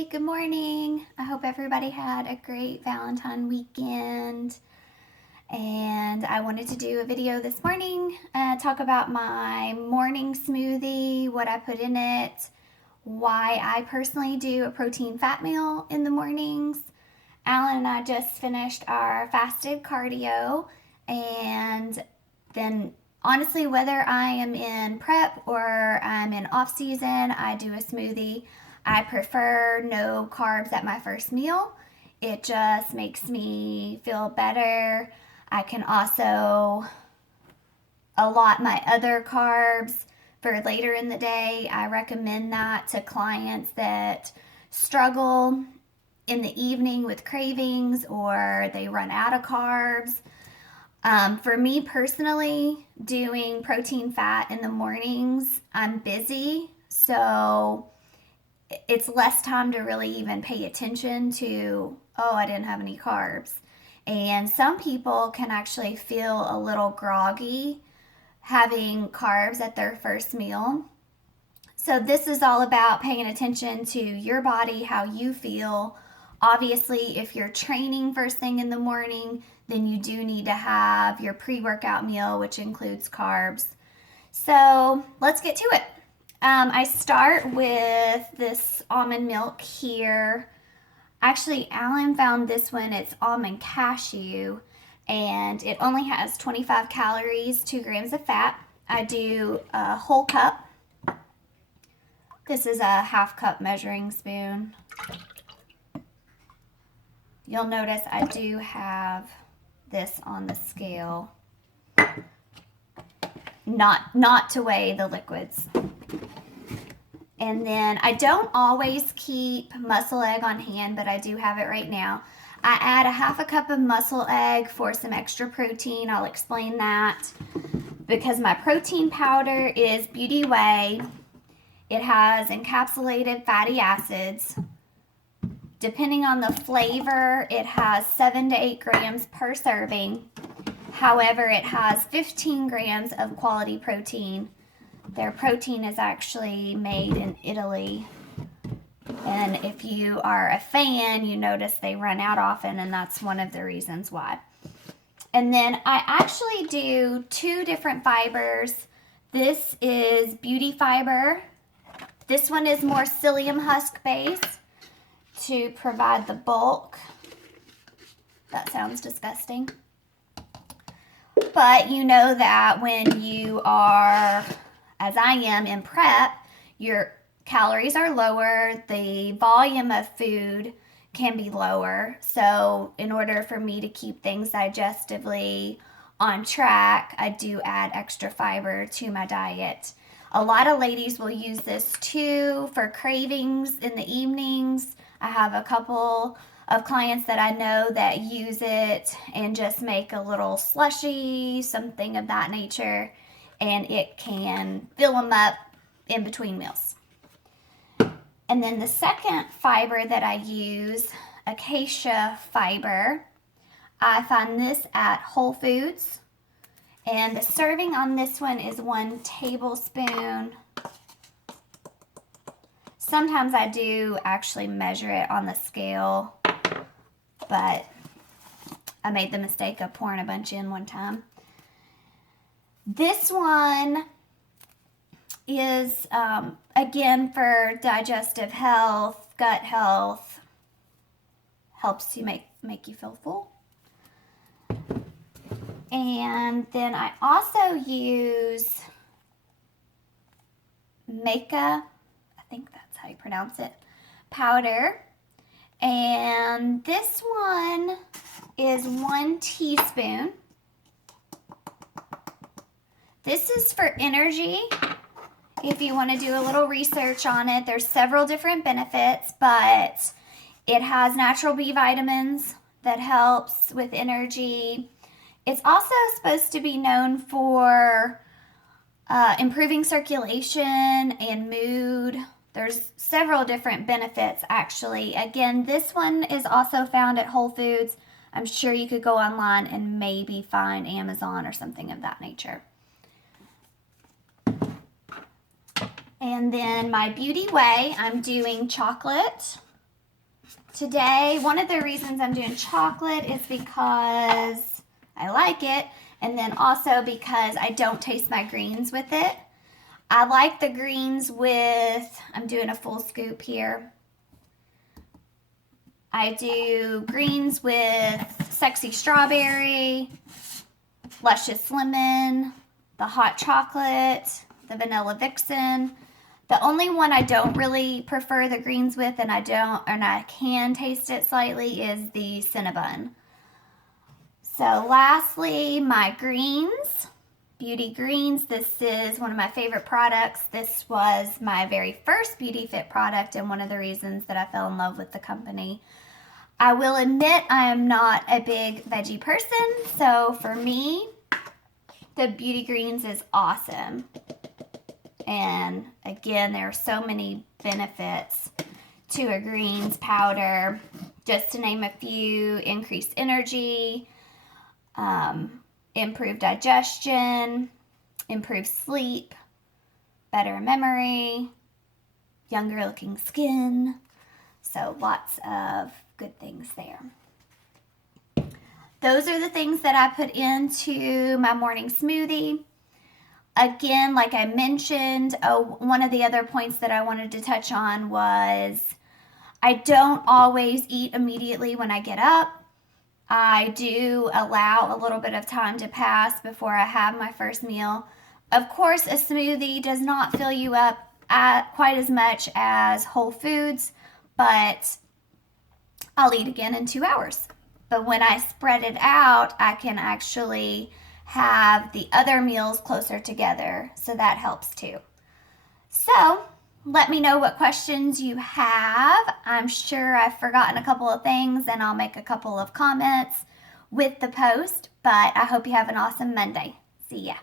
Hey, good morning. I hope everybody had a great Valentine weekend. And I wanted to do a video this morning, talk about my morning smoothie, what I put in it, why I personally do a protein fat meal in the mornings. Alan and I just finished our fasted cardio, and then honestly, whether I am in prep or I'm in off season, I do a smoothie. I prefer no carbs at my first meal. It just makes me feel better. I can also allot my other carbs for later in the day. I recommend that to clients that struggle in the evening with cravings or they run out of carbs. For me personally, doing protein fat in the mornings, I'm busy, so it's less time to really even pay attention to, oh, I didn't have any carbs. And some people can actually feel a little groggy having carbs at their first meal. So this is all about paying attention to your body, how you feel. Obviously, if you're training first thing in the morning, then you do need to have your pre-workout meal, which includes carbs. So let's get to it. I start with this almond milk here. Actually, Alan found this one. It's almond cashew, and it only has 25 calories, 2 grams of fat. I do a whole cup. This is a half cup measuring spoon. You'll notice I do have this on the scale, not to weigh the liquids. And then I don't always keep muscle egg on hand, but I do have it right now. I add a half a cup of muscle egg for some extra protein. I'll explain that. Because my protein powder is Beauty Whey. It has encapsulated fatty acids. Depending on the flavor, it has 7 to 8 grams per serving. However, it has 15 grams of quality protein. Their protein is actually made in Italy. And if you are a fan, you notice they run out often, and that's one of the reasons why. And then I actually do 2 different fibers. This is Beauty Fiber. This one is more psyllium husk based to provide the bulk. That sounds disgusting. But you know that when you are, as I am, in prep, your calories are lower, the volume of food can be lower. So in order for me to keep things digestively on track, I do add extra fiber to my diet. A lot of ladies will use this too for cravings in the evenings. I have a couple of clients that I know that use it and just make a little slushy, something of that nature, and it can fill them up in between meals. And then the second fiber that I use, acacia fiber, I find this at Whole Foods. And the serving on this one is 1 tablespoon. Sometimes I do actually measure it on the scale, but I made the mistake of pouring a bunch in one time. This one is, again, for digestive health, gut health, helps you make you feel full. And then I also use maca, I think that's how you pronounce it, powder. And this one is 1 teaspoon. This is for energy. If you want to do a little research on it, there's several different benefits, but it has natural B vitamins that helps with energy. It's also supposed to be known for improving circulation and mood. There's several different benefits, actually. Again, this one is also found at Whole Foods. I'm sure you could go online and maybe find Amazon or something of that nature. And then my Beauty Whey, I'm doing chocolate Today, one of the reasons I'm doing chocolate is because I like it, and then also because I don't taste my greens with it. I like the greens with, I'm doing a full scoop here. I do greens with sexy strawberry, luscious lemon, the hot chocolate, the vanilla vixen. The only one I don't really prefer the greens with, and I can taste it slightly, is the Cinnabon. So lastly, my greens, Beauty Greens. This is one of my favorite products. This was my very first Beauty Fit product and one of the reasons that I fell in love with the company. I will admit I am not a big veggie person, so for me, the Beauty Greens is awesome. And again, there are so many benefits to a greens powder. Just to name a few: increased energy, improved digestion, improved sleep, better memory, younger looking skin. So lots of good things there. Those are the things that I put into my morning smoothie. Again, like I mentioned, one of the other points that I wanted to touch on was I don't always eat immediately when I get up. I do allow a little bit of time to pass before I have my first meal. Of course, a smoothie does not fill you up quite as much as Whole Foods, but I'll eat again in 2 hours. But when I spread it out, I can actually have the other meals closer together, so that helps too. So let me know what questions you have. I'm sure I've forgotten a couple of things, and I'll make a couple of comments with the post, but I hope you have an awesome Monday. See ya.